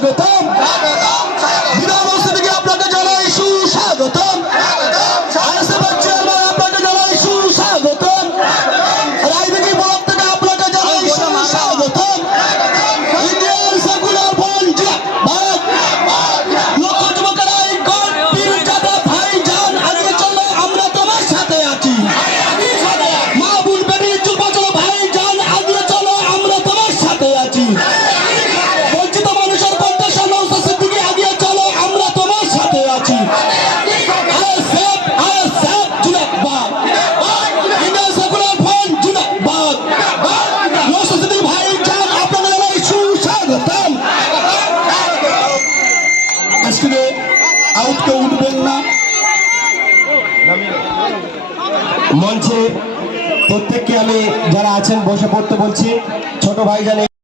Betão? Vai, মুশকিলে out কেউ উঠবেন না। মঞ্চে প্রত্যেককে আমি যারা আছেন বসে পড়তে বলছি। ছোট ভাই জানে